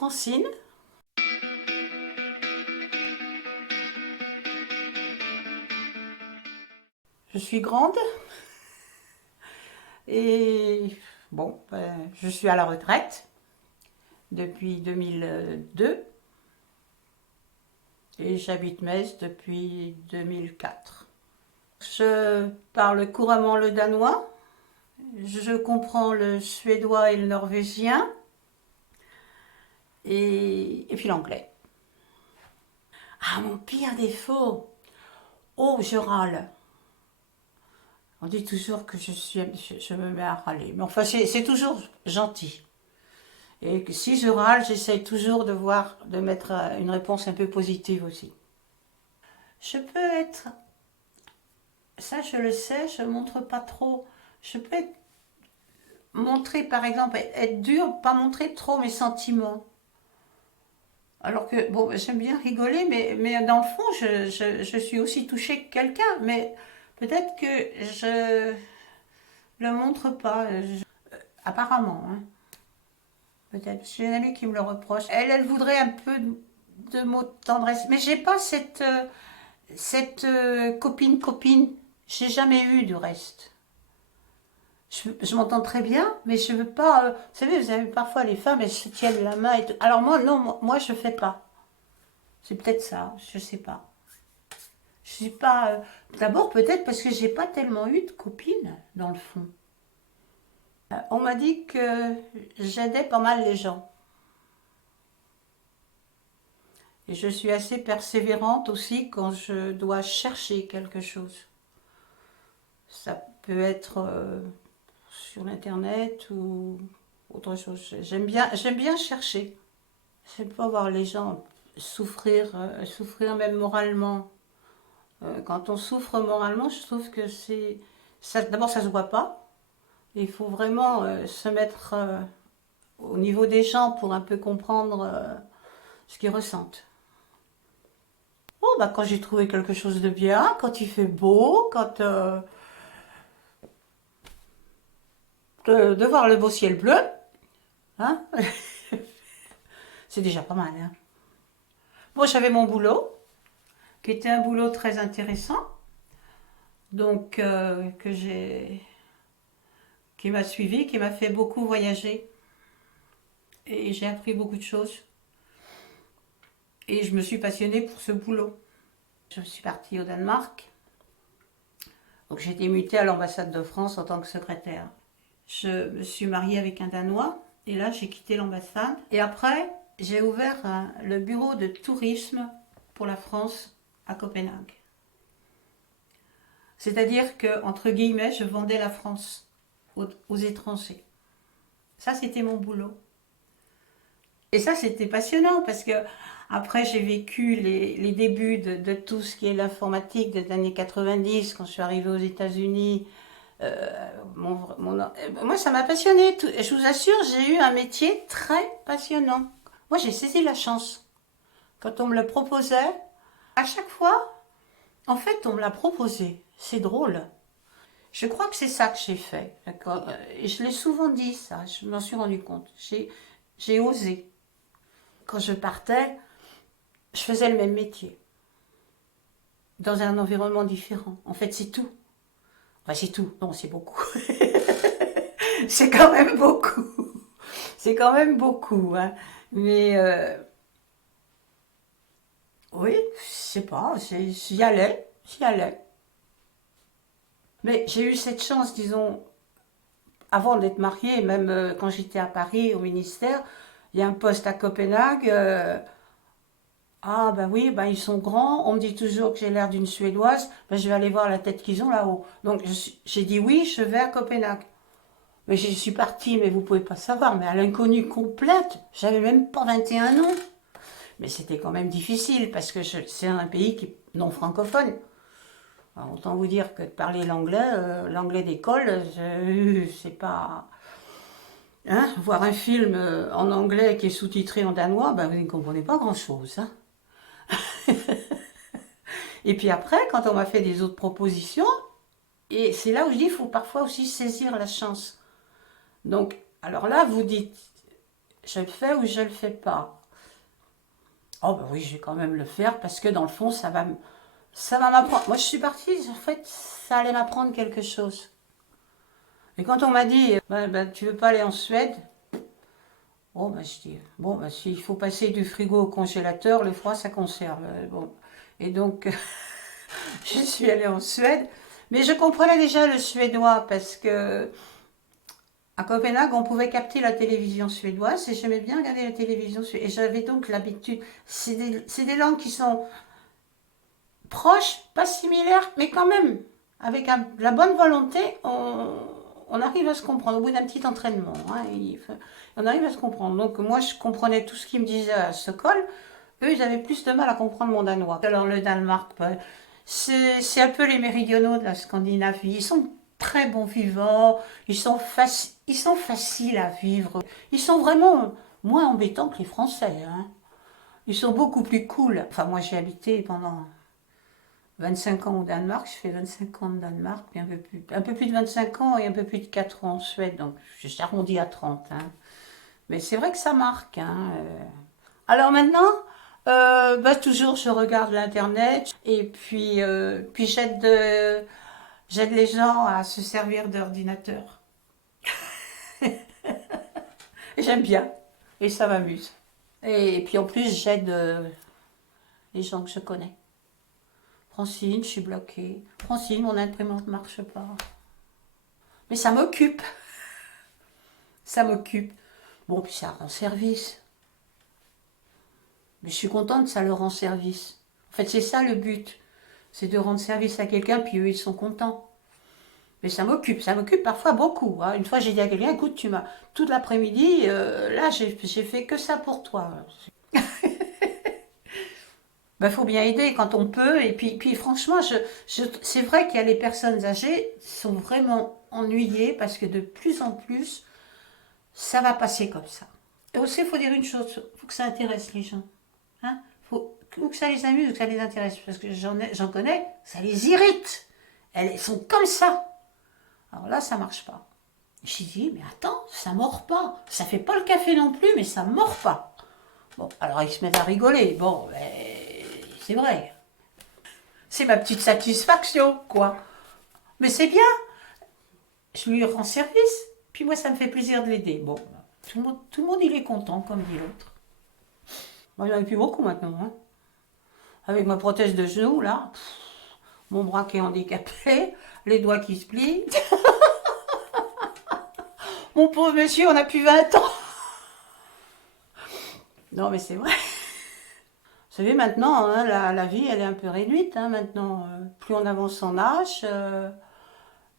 Francine. Je suis grande et bon, je suis à la retraite depuis 2002 et j'habite Metz depuis 2004. Je parle couramment le danois, je comprends le suédois et le norvégien et puis l'anglais. Ah, mon pire défaut! Oh, je râle. On dit toujours que je me mets à râler. Mais enfin, c'est toujours gentil. Et que si je râle, j'essaye toujours de mettre une réponse un peu positive aussi. Je peux être, ça je le sais, je montre pas trop. Je peux montrer, par exemple, être dur, pas montrer trop mes sentiments. Alors que, bon, j'aime bien rigoler, mais dans le fond, je suis aussi touchée que quelqu'un. Mais peut-être que je le montre pas, apparemment, hein. Peut-être. J'ai une amie qui me le reproche. Elle voudrait un peu de mots de tendresse. Mais j'ai pas cette copine. J'ai jamais eu du reste. Je m'entends très bien, mais je veux pas. Vous avez parfois les femmes, elles se tiennent la main et tout. Alors moi, non, moi je fais pas. C'est peut-être ça, je sais pas. Je suis pas. D'abord peut-être parce que j'ai pas tellement eu de copines dans le fond. On m'a dit que j'aidais pas mal les gens. Et je suis assez persévérante aussi quand je dois chercher quelque chose. Ça peut être sur l'internet ou autre chose. J'aime bien chercher. J'aime pas voir les gens souffrir même moralement. Quand on souffre moralement, je trouve que d'abord, ça se voit pas. Il faut vraiment se mettre au niveau des gens pour un peu comprendre ce qu'ils ressentent. Oh, bah, quand j'ai trouvé quelque chose de bien, quand il fait beau, de voir le beau ciel bleu, hein, c'est déjà pas mal, hein. Bon, j'avais mon boulot, qui était un boulot très intéressant, donc qui m'a suivi, qui m'a fait beaucoup voyager, et j'ai appris beaucoup de choses. Et je me suis passionnée pour ce boulot. Je suis partie au Danemark, donc j'ai été mutée à l'ambassade de France en tant que secrétaire. Je me suis mariée avec un Danois, et là j'ai quitté l'ambassade. Et après, j'ai ouvert le bureau de tourisme pour la France à Copenhague. C'est-à-dire que, entre guillemets, je vendais la France aux étrangers. Ça, c'était mon boulot. Et ça, c'était passionnant parce que après, j'ai vécu les débuts de tout ce qui est l'informatique des années 90, quand je suis arrivée aux États-Unis. Moi, ça m'a passionnée. Je vous assure, j'ai eu un métier très passionnant. Moi, j'ai saisi la chance. Quand on me le proposait, à chaque fois, en fait, on me l'a proposé. C'est drôle. Je crois que c'est ça que j'ai fait. Et je l'ai souvent dit, ça. Je m'en suis rendu compte. J'ai osé. Quand je partais, je faisais le même métier. Dans un environnement différent. En fait, c'est tout. Enfin, c'est tout. Non, c'est beaucoup. C'est quand même beaucoup. C'est quand même beaucoup, hein. Mais oui, je sais pas, j'y allais. Mais j'ai eu cette chance, disons, avant d'être mariée, même quand j'étais à Paris, au ministère, il y a un poste à Copenhague. Ah, ben oui, ben ils sont grands. On me dit toujours que j'ai l'air d'une Suédoise. Ben, je vais aller voir la tête qu'ils ont là-haut. Donc, j'ai dit oui, je vais à Copenhague. Mais je suis partie, mais vous pouvez pas savoir, mais à l'inconnue complète. J'avais même pas 21 ans. Mais c'était quand même difficile parce que c'est un pays qui est non francophone. Alors, autant vous dire que de parler l'anglais d'école, c'est pas. Hein, voir un film en anglais qui est sous-titré en danois, ben vous ne comprenez pas grand-chose, hein. Et puis après, quand on m'a fait des autres propositions, et c'est là où je dis, il faut parfois aussi saisir la chance. Donc, alors là, vous dites, Je le fais ou je le fais pas? Oh bah oui, je vais quand même le faire parce que dans le fond, ça va m'apprendre. Moi, je suis partie, en fait, ça allait m'apprendre quelque chose. Et quand on m'a dit, tu veux pas aller en Suède? Bon, bah, je dis, bon, bah, s'il faut passer du frigo au congélateur, le froid, ça conserve. Bon. Et donc, je suis allée en Suède. Mais je comprenais déjà le suédois parce que à Copenhague, on pouvait capter la télévision suédoise et j'aimais bien regarder la télévision suédoise. Et j'avais donc l'habitude. C'est des langues qui sont proches, pas similaires, mais quand même, avec la bonne volonté, on arrive à se comprendre. Au bout d'un petit entraînement, hein, on arrive à se comprendre. Donc moi, je comprenais tout ce qu'ils me disaient à Stockholm. Eux, ils avaient plus de mal à comprendre mon danois. Alors le Danemark, c'est un peu les méridionaux de la Scandinavie. Ils sont très bons vivants, ils sont faciles à vivre. Ils sont vraiment moins embêtants que les Français, hein. Ils sont beaucoup plus cool. Enfin, moi, j'ai habité pendant 25 ans au Danemark. Je fais 25 ans de Danemark, puis un peu plus de 25 ans et un peu plus de 4 ans en Suède. Donc, j'arrondis à 30, hein. Mais c'est vrai que ça marque, hein. Alors maintenant, toujours je regarde l'internet et puis j'aide les gens à se servir d'ordinateur. Et j'aime bien et ça m'amuse. Et puis en plus j'aide les gens que je connais. Francine, je suis bloquée. Francine, mon imprimante ne marche pas. Mais ça m'occupe, ça m'occupe. Bon, puis ça rend service. Mais je suis contente, ça leur rend service. En fait, c'est ça le but. C'est de rendre service à quelqu'un, puis eux, ils sont contents. Mais ça m'occupe parfois beaucoup, hein. Une fois, j'ai dit à quelqu'un, écoute, tu m'as toute l'après-midi, là, j'ai fait que ça pour toi. Ben, faut bien aider quand on peut. Et puis franchement, c'est vrai qu'il y a les personnes âgées qui sont vraiment ennuyées parce que de plus en plus, ça va passer comme ça. Et aussi, il faut dire une chose, il faut que ça intéresse les gens. Hein, faut, ou que ça les amuse ou que ça les intéresse. Parce que j'en connais, ça les irrite. Elles sont comme ça. Alors là, ça marche pas. J'ai dit, mais attends, ça mord pas. Ça fait pas le café non plus, mais ça mord pas. Bon, alors ils se mettent à rigoler. Bon, ben, c'est vrai. C'est ma petite satisfaction, quoi. Mais c'est bien. Je lui rends service. Puis moi, ça me fait plaisir de l'aider. Bon, tout le monde, il est content, comme dit l'autre. Moi, il n'y en a plus beaucoup maintenant, hein. Avec ma prothèse de genou, là, mon bras qui est handicapé, les doigts qui se plient. Mon pauvre monsieur, on a plus 20 ans. Non, mais c'est vrai. Vous savez, maintenant, hein, la vie, elle est un peu réduite, hein, maintenant. Plus on avance en âge,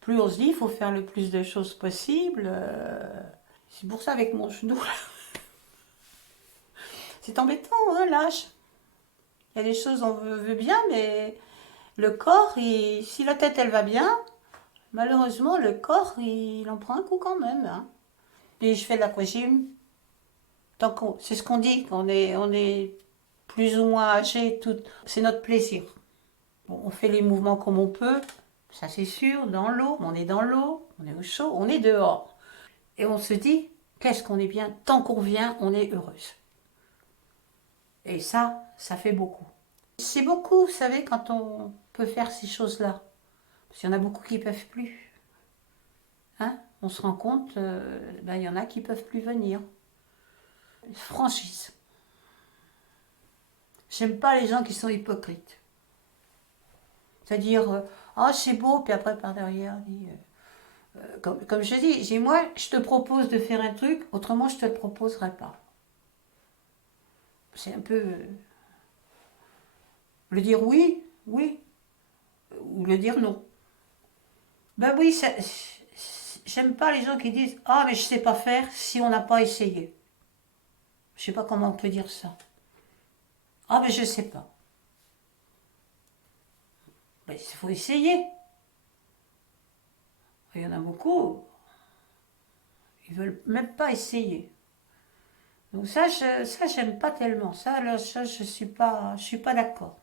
plus on se dit, il faut faire le plus de choses possible. C'est pour ça, avec mon genou, c'est embêtant, hein, l'âge. Il y a des choses, on veut bien, mais le corps, si la tête, elle va bien, malheureusement, le corps, il en prend un coup quand même, hein. Et je fais de l'aquagym. C'est ce qu'on dit, on est plus ou moins âgé, c'est notre plaisir. Bon, on fait les mouvements comme on peut, ça c'est sûr, dans l'eau, on est dans l'eau, on est au chaud, on est dehors. Et on se dit, qu'est-ce qu'on est bien, tant qu'on vient, on est heureuse. Et ça fait beaucoup. C'est beaucoup, vous savez, quand on peut faire ces choses-là. Parce qu'il y en a beaucoup qui ne peuvent plus. Hein, on se rend compte, il y en a qui ne peuvent plus venir. Franchise. J'aime pas les gens qui sont hypocrites. C'est-à-dire, ah, c'est beau, puis après par derrière, dit, comme je dis, moi, je te propose de faire un truc, autrement je te le proposerai pas. C'est un peu le dire oui, oui, ou le dire non. Ben oui, j'aime pas les gens qui disent, ah, mais je sais pas faire si on n'a pas essayé. Je sais pas comment on peut dire ça. Ah, mais je sais pas. Ben, il faut essayer. Il y en a beaucoup, ils veulent même pas essayer. Donc ça j'aime pas tellement. Ça je suis pas d'accord.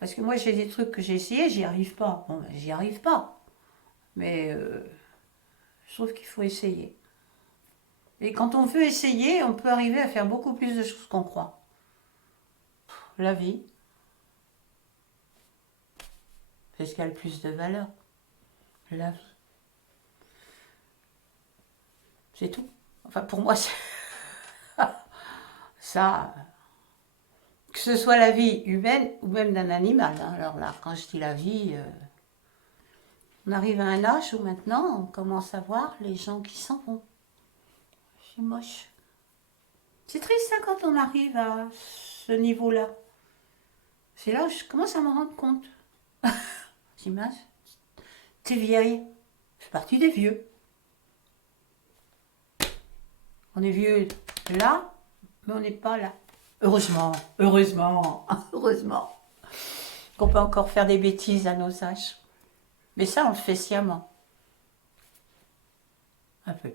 Parce que moi, j'ai des trucs que j'ai essayé, j'y arrive pas. Bon, ben, j'y arrive pas. Mais je trouve qu'il faut essayer. Et quand on veut essayer, on peut arriver à faire beaucoup plus de choses qu'on croit. La vie, c'est ce qui a le plus de valeur. La vie. C'est tout. Enfin, pour moi, c'est ça, que ce soit la vie humaine ou même d'un animal. Hein. Alors là, quand je dis la vie, on arrive à un âge où maintenant, on commence à voir les gens qui s'en vont. C'est moche. C'est triste hein, quand on arrive à ce niveau-là. C'est là où je commence à m'en rendre compte. T'imagines? T'es vieille. C'est parti des vieux. On est vieux là, mais on n'est pas là. Heureusement, heureusement, heureusement qu'on peut encore faire des bêtises à nos âges. Mais ça, on le fait sciemment. Un peu.